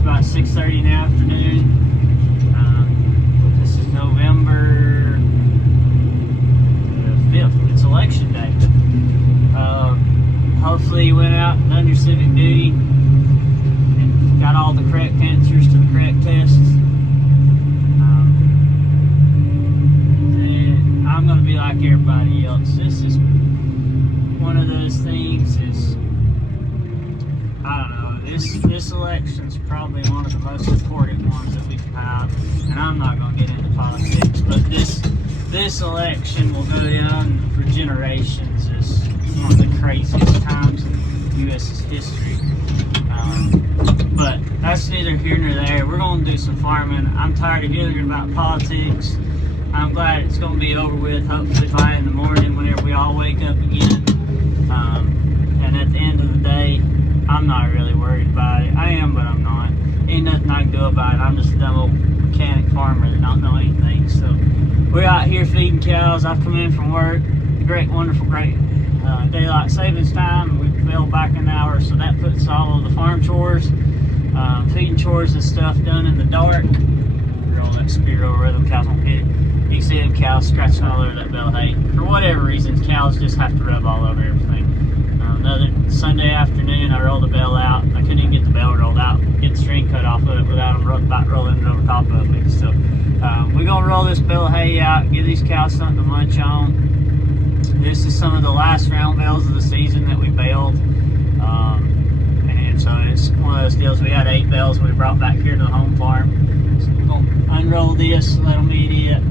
about 6:30 in the afternoon. This is November 5th. It's election day. Hopefully you went out and done your civic duty and got all the correct answers to the correct tests. I'm going to be like everybody else. This is one of those things is, I don't know, this election's probably one of the most important ones that we can have, and I'm not going to get into politics, but this election will go down for generations as one of the craziest times in the U.S.'s history. But that's neither here nor there. We're going to do some farming. I'm tired of hearing about politics. I'm glad it's going to be over with, hopefully by in the morning whenever we all wake up again. And at the end of the day, I'm not really worried about it. I am, but I'm not. Ain't nothing I can do about it. I'm just a dumb old mechanic farmer that don't know anything. So we're out here feeding cows. I've come in from work. Great, wonderful, great daylight savings time. We fell back an hour, so that puts all of the farm chores, feeding chores and stuff done in the dark. Roll that spear over where them cows won't hit it. You can see them cows scratching all over that bale hay. For whatever reason, cows just have to rub all over everything. Another Sunday afternoon, I rolled the bale out. I couldn't even get the bale rolled out, get the string cut off of it without them rolling it over top of me. So we're going to roll this bale of hay out, give these cows something to munch on. This is some of the last round bales of the season that we baled. And so it's one of those deals. We had 8 bales we brought back here to the home farm. So we're going to unroll this, let them eat it.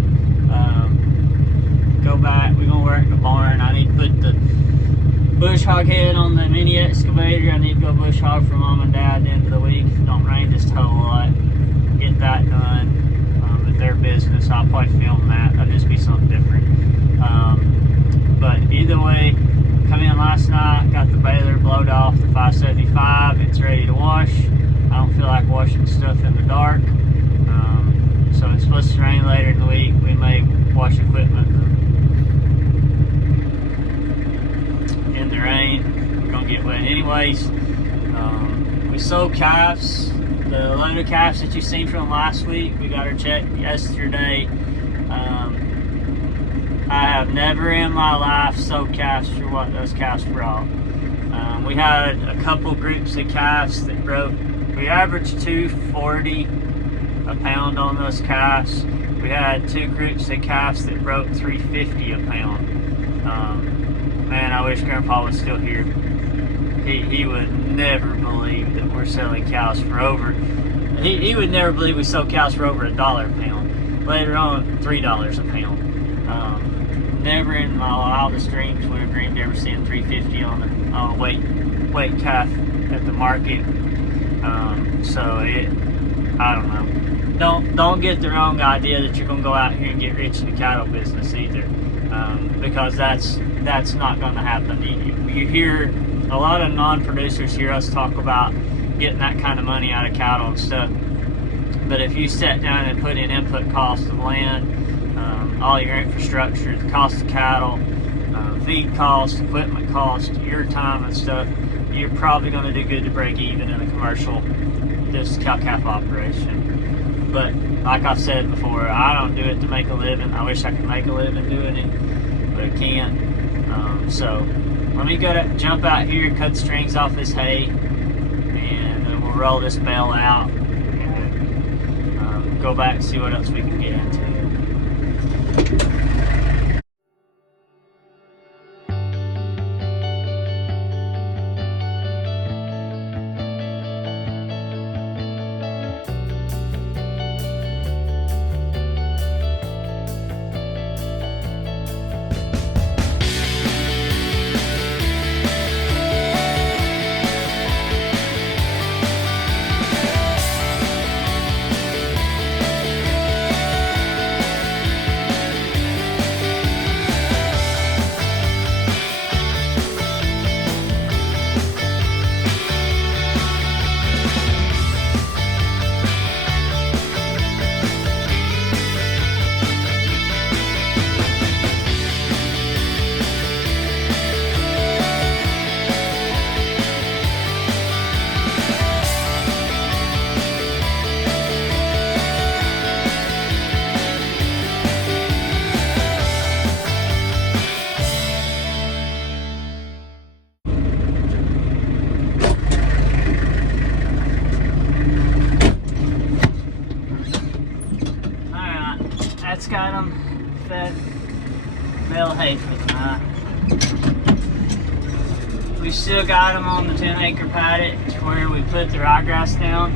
Go back. We're going to work in the barn. I need to put the bush hog head on the mini excavator. I need to go bush hog for mom and dad at the end of the week if it don't rain just a whole lot. Get that done. It's their business. I'll probably film that. That'll just be something different. But either way, come in last night, got the baler blowed off the 575. It's ready to wash. I don't feel like washing stuff in the dark. So it's supposed to rain later in the week. We may wash equipment in the rain. We're gonna get wet anyways. We sold calves. The load of calves that you seen from last week, we got her checked yesterday. I have never in my life sold calves for what those calves brought. We had a couple groups of calves that broke. We averaged $2.40 a pound on those calves. We had 2 groups of calves that broke $3.50 a pound. Man, I wish Grandpa was still here. He would never believe that we're selling cows for over. He would never believe we sold cows for over $1 a pound. Later on, $3 a pound. Never in my wildest dreams would have dreamed ever seeing $3.50 on a weight calf at the market. I don't know. Don't get the wrong idea that you're gonna go out here and get rich in the cattle business either, because that's not gonna happen. You hear a lot of non-producers hear us talk about getting that kind of money out of cattle and stuff, but if you sat down and put in input costs of land, all your infrastructure, the cost of cattle, feed costs, equipment costs, your time and stuff, you're probably going to do good to break even in a commercial cow-calf operation. But like I've said before, I don't do it to make a living. I wish I could make a living doing it, but I can't. So let me jump out here, cut the strings off this hay, and then we'll roll this bale out and go back and see what else we can get into. just got them fed bale hay for the night. We still got them on the 10-acre paddock where we put the ryegrass down.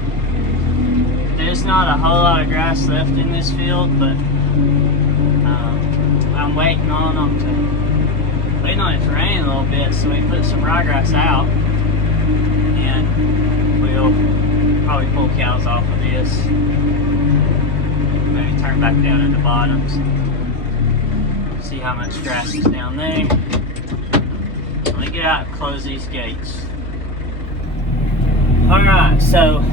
There's not a whole lot of grass left in this field, but I'm waiting on it to rain a little bit, so we put some ryegrass out, and we'll probably pull cows off of this. Maybe turn back down at the bottoms. See how much grass is down there. Let me get out and close these gates. Alright, so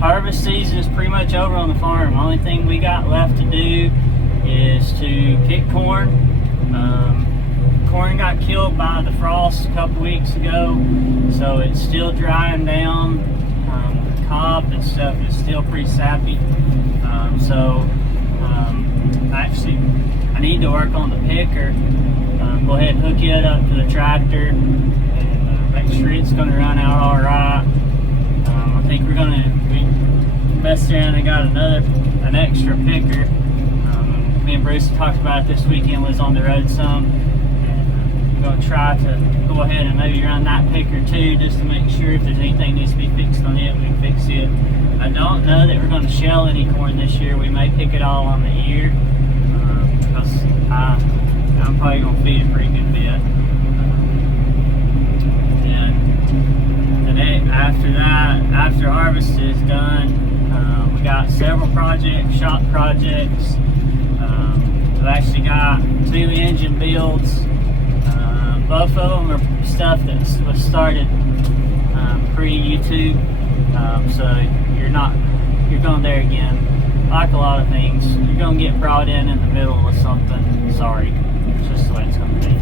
harvest season is pretty much over on the farm. Only thing we got left to do is to pick corn. Corn got killed by the frost a couple weeks ago, so it's still drying down. The cob and stuff is still pretty sappy. Actually, I need to work on the picker. Go ahead and hook it up to the tractor and make sure it's going to run out all right. I think we messed around and got an extra picker. Me and Bruce talked about it this weekend, was on the road some. And we're going to try to go ahead and maybe run that picker too, just to make sure if there's anything needs to be fixed on it, we can fix it. I don't know that we're going to shell any corn this year. We may pick it all on the ear, because I'm probably going to feed it a pretty good bit. After that, after harvest is done, we got several shop projects. We've actually got 2 engine builds. Both of them are stuff that was started pre-YouTube. So you're going there again. Like a lot of things, you're going to get brought in the middle of something. Sorry, it's just the way it's going to be.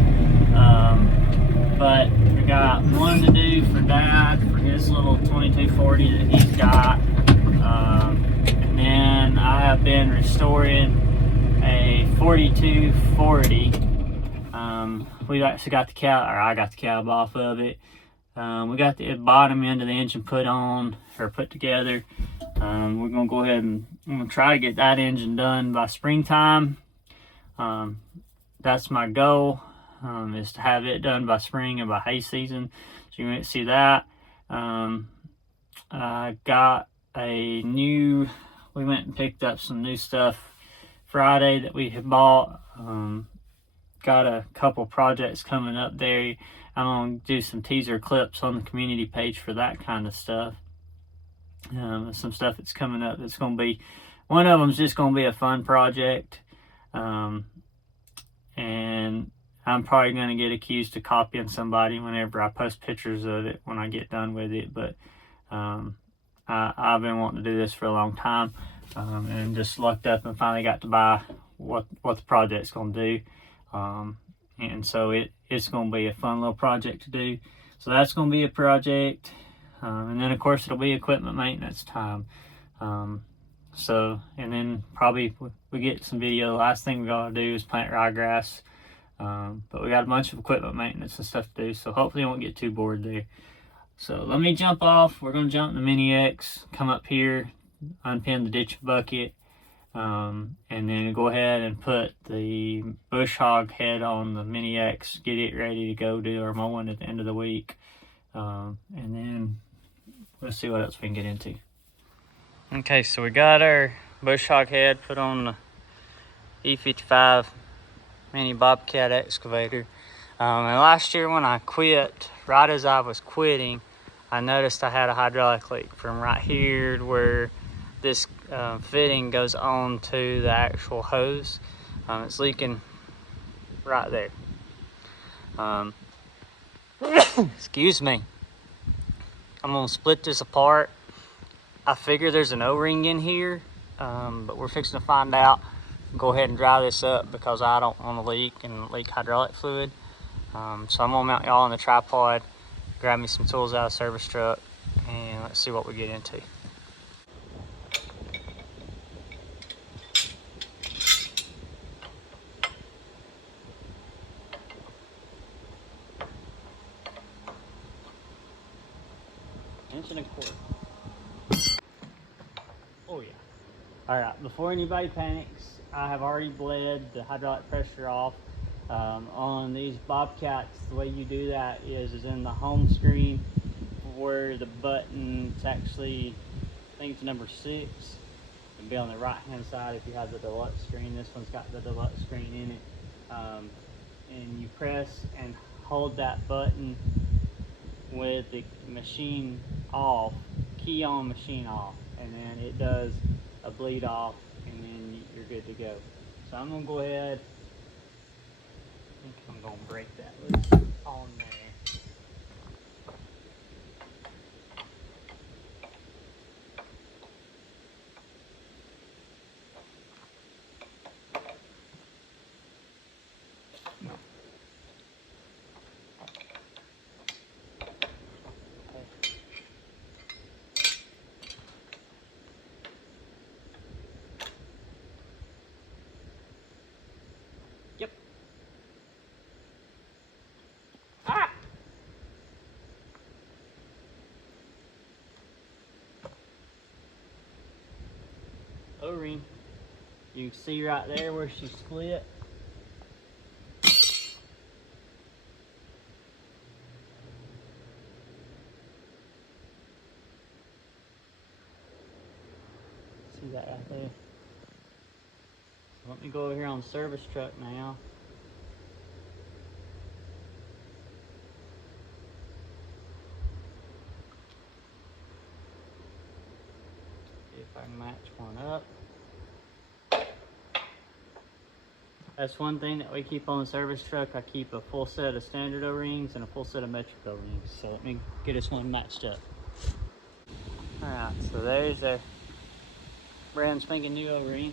But we got one to do for Dad for his little 2240 that he's got. And then I have been restoring a 4240. We actually got I got the cab off of it. We got the bottom end of the engine put together. We're gonna go ahead and I'm gonna try to get that engine done by springtime. That's my goal, is to have it done by spring and by hay season. So you might see that. I got we went and picked up some new stuff Friday that we had bought. Got a couple projects coming up there. I'm going to do some teaser clips on the community page for that kind of stuff. Some stuff that's coming up that's going to be, one of them's just going to be a fun project. And I'm probably going to get accused of copying somebody whenever I post pictures of it when I get done with it. But I've been wanting to do this for a long time, and just lucked up and finally got to buy what the project's going to do. And so it's going to be a fun little project to do. So that's going to be a project. And then of course it'll be equipment maintenance time. And then probably we get some video. The last thing we got to do is plant ryegrass. But we got a bunch of equipment maintenance and stuff to do. So hopefully I won't get too bored there. So let me jump off. We're going to jump in the Mini X, come up here, unpin the ditch bucket. And then go ahead and put the bush hog head on the Mini X, get it ready to go do our mowing at the end of the week. And then let's see what else we can get into. Okay, so we got our bush hog head put on the e55 mini Bobcat excavator. And last year when I quit, right as I was quitting, I noticed I had a hydraulic leak from right here to where this fitting goes on to the actual hose. It's leaking right there. Excuse me. I'm gonna split this apart. I figure there's an O-ring in here, but we're fixing to find out. Go ahead and dry this up because I don't want to leak hydraulic fluid. So I'm gonna mount y'all on the tripod, grab me some tools out of the service truck, and let's see what we get into. Inch and a quarter. Oh yeah. All right, before anybody panics, I have already bled the hydraulic pressure off. On these Bobcats, the way you do that is in the home screen where the button, it's actually, I think it's number 6. It'll be on the right hand side if you have the deluxe screen. This one's got the deluxe screen in it. And you press and hold that button with the machine off, key on, machine off, and then it does a bleed off, and then you're good to go. So I'm gonna go ahead, I think I'm gonna break that loose on there. Yep. Ah! O-ring. You can see right there where she split. See that right there? So let me go over here on the service truck now. See if I can match one up. That's one thing that we keep on the service truck. I keep a full set of standard O-rings and a full set of metric O-rings. So let me get this one matched up. All right, so there's a brand spanking new O-ring.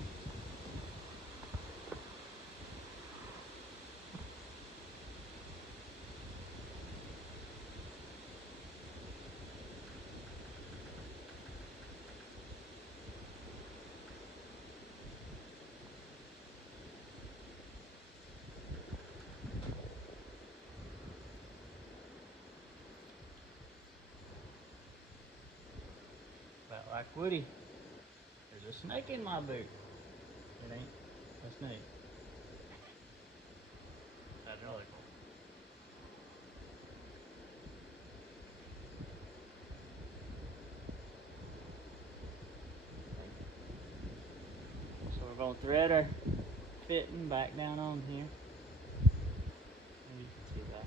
But like Woody, there's a snake in my boot. It ain't a snake. That's really cool. So we're going to thread our fitting back down on here. And you can see that.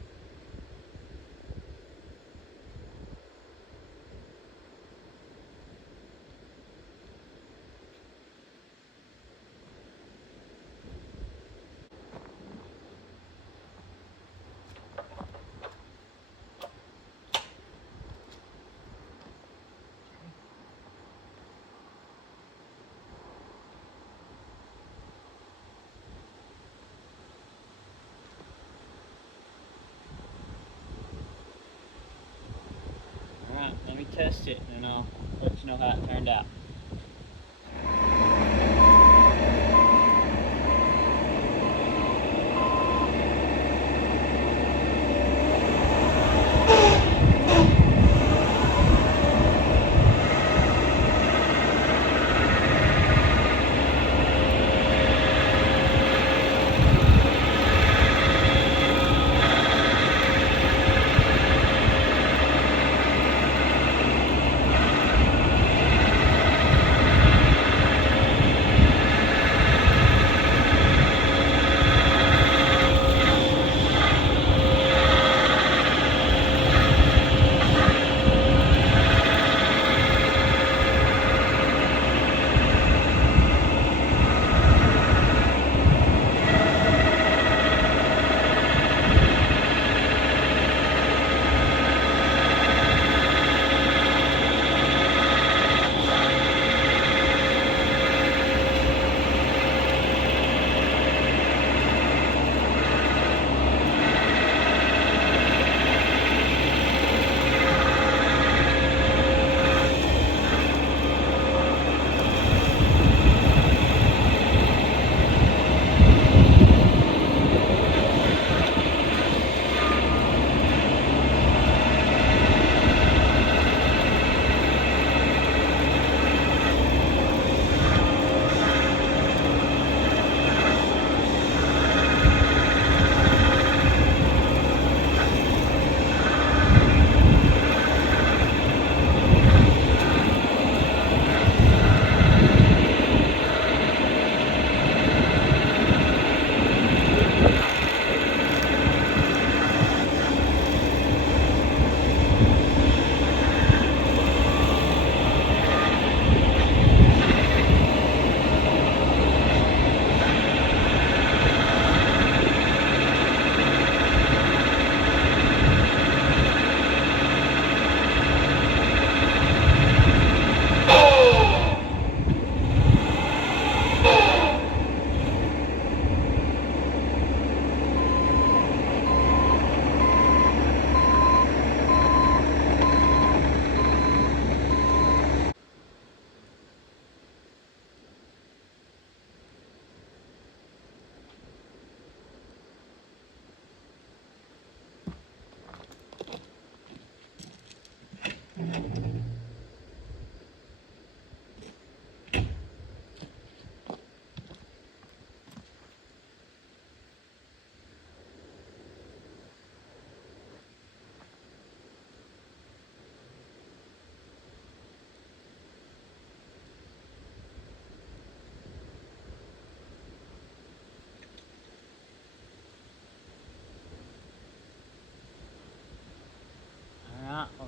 Alright, let me test it and I'll let you know how it turned out.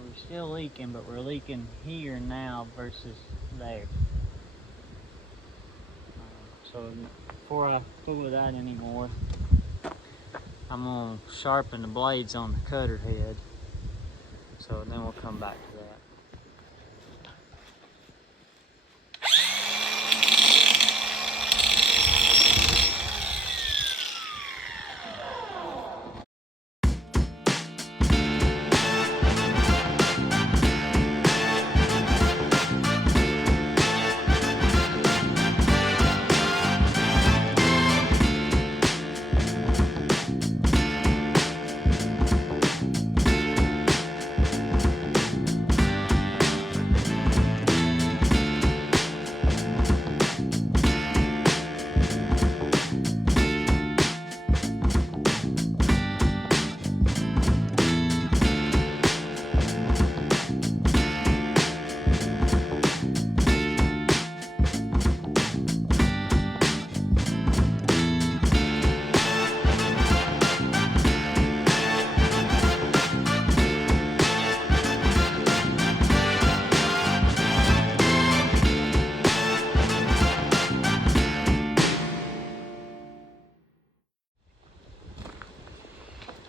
we're still leaking, but we're leaking here now versus there. So before I fool with that anymore, I'm gonna sharpen the blades on the cutter head. So then we'll come back to that.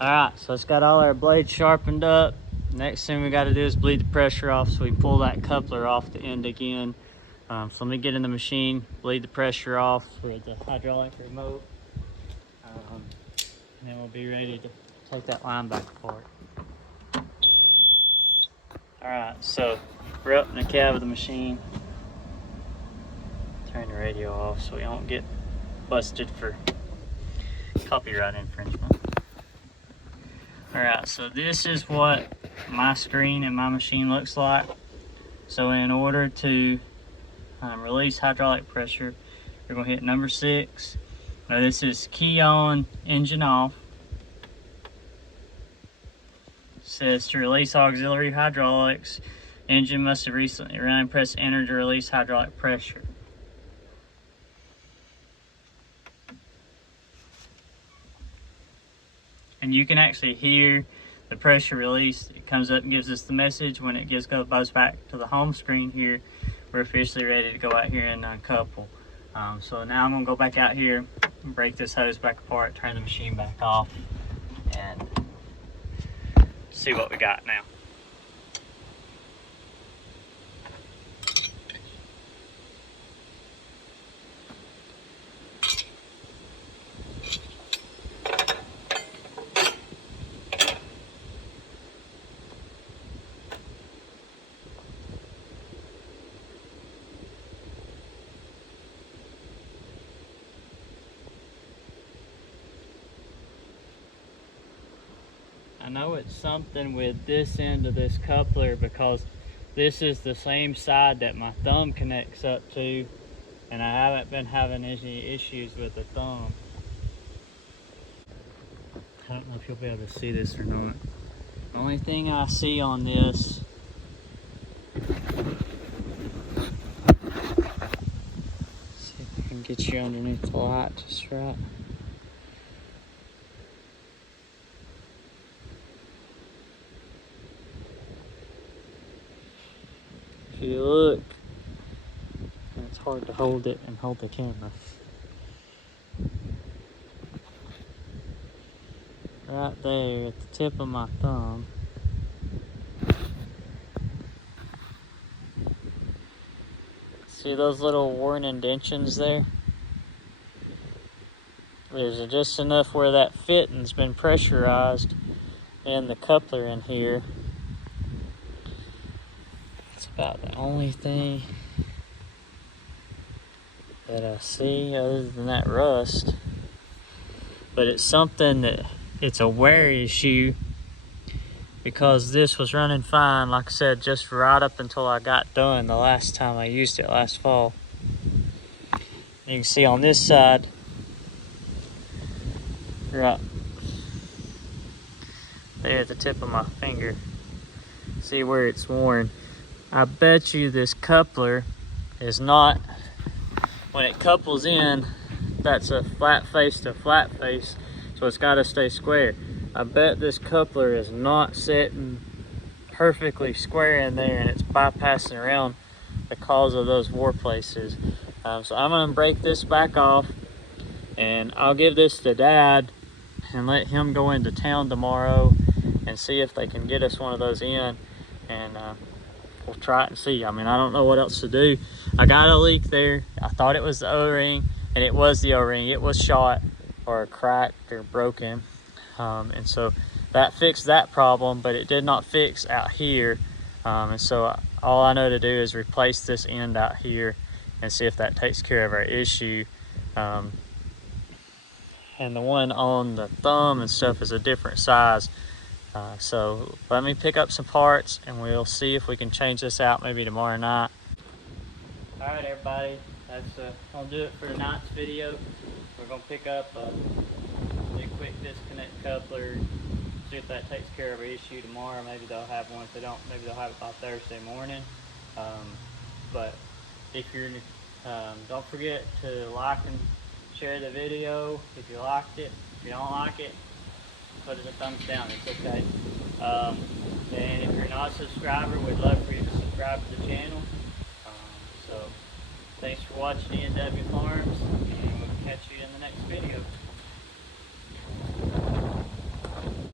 Alright, so it's got all our blades sharpened up. Next thing we got to do is bleed the pressure off so we pull that coupler off the end again. So let me get in the machine, bleed the pressure off with the hydraulic remote. And then we'll be ready to take that line back apart. Alright, so we're up in the cab of the machine. Turn the radio off so we don't get busted for copyright infringement. Alright, so this is what my screen and my machine looks like. So in order to release hydraulic pressure, you're going to hit number 6. Now this is key on, engine off. It says to release auxiliary hydraulics, engine must have recently run. Press enter to release hydraulic pressure. And you can actually hear the pressure release. It comes up and gives us the message. When it goes back to the home screen here, we're officially ready to go out here and uncouple. So now I'm gonna go back out here and break this hose back apart, turn the machine back off, and see what we got now. I know it's something with this end of this coupler because this is the same side that my thumb connects up to, and I haven't been having any issues with the thumb. I don't know if you'll be able to see this or not. The only thing I see on this see if I can get you underneath the light just right. If you look, it's hard to hold it and hold the camera. Right there at the tip of my thumb. See those little worn indentions there? There's just enough where that fitting's been pressurized in the coupler in here. It's about the only thing that I see other than that rust. But it's something that it's a wear issue because this was running fine, like I said, just right up until I got done the last time I used it last fall. You can see on this side, right there at the tip of my finger, see where it's worn. I bet you this coupler is not, when it couples in, that's a flat face to flat face, so it's got to stay square. I bet this coupler is not setting perfectly square in there, and it's bypassing around the cause of those war places. So I'm gonna break this back off, and I'll give this to Dad and let him go into town tomorrow and see if they can get us one of those in, and we'll try it and see. I mean, I don't know what else to do. I got a leak there. I thought it was the O-ring, and it was the O-ring. It was shot or cracked or broken, and so that fixed that problem, but it did not fix out here. And so all I know to do is replace this end out here and see if that takes care of our issue. And the one on the thumb and stuff is a different size. So let me pick up some parts and we'll see if we can change this out maybe tomorrow night. All right, everybody, that's gonna do it for tonight's video. We're gonna pick up a really quick disconnect coupler, see if that takes care of our issue tomorrow. Maybe they'll have one. If they don't, maybe they'll have it by Thursday morning. But if you're, don't forget to like and share the video if you liked it. If you don't like it, put it a thumbs down. It's okay. And if you're not a subscriber, we'd love for you to subscribe to the channel. So thanks for watching E&W Farms, and we'll catch you in the next video.